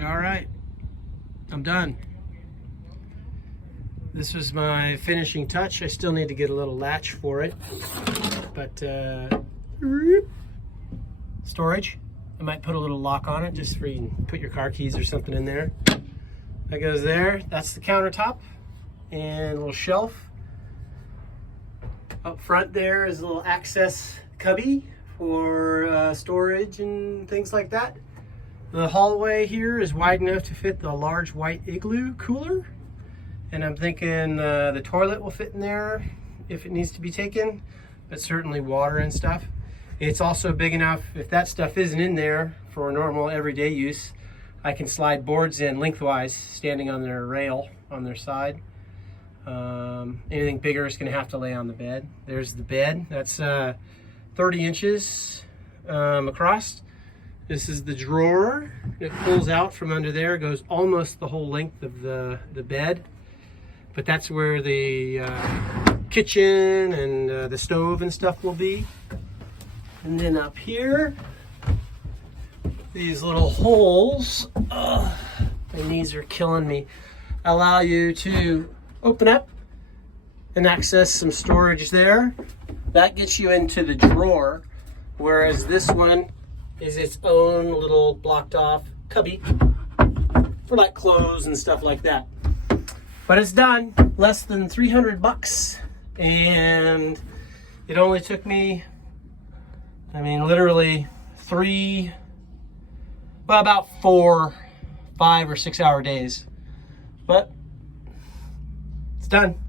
All right, I'm done. This was my finishing touch. I still need to get a little latch for it, but storage. I might put a little lock on it just for you can put your car keys or something in there. That goes there. That's the countertop and a little shelf. Up front there is a little access cubby for storage and things like that. The hallway here is wide enough to fit the large white igloo cooler. And I'm thinking the toilet will fit in there if it needs to be taken, but certainly water and stuff. It's also big enough, if that stuff isn't in there for normal everyday use, I can slide boards in lengthwise, standing on their rail on their side. Anything bigger is going to have to lay on the bed. There's the bed. That's 30 inches across. This is the drawer. It pulls out from under there, goes almost the whole length of the bed. But that's where the kitchen and the stove and stuff will be. And then up here, these little holes, my knees are killing me, allow you to open up and access some storage there. That gets you into the drawer, whereas this one is its own little blocked off cubby for like clothes and stuff like that. But it's done, less than 300 bucks, and it only took me, literally about 4, 5 or 6 hour days, but it's done.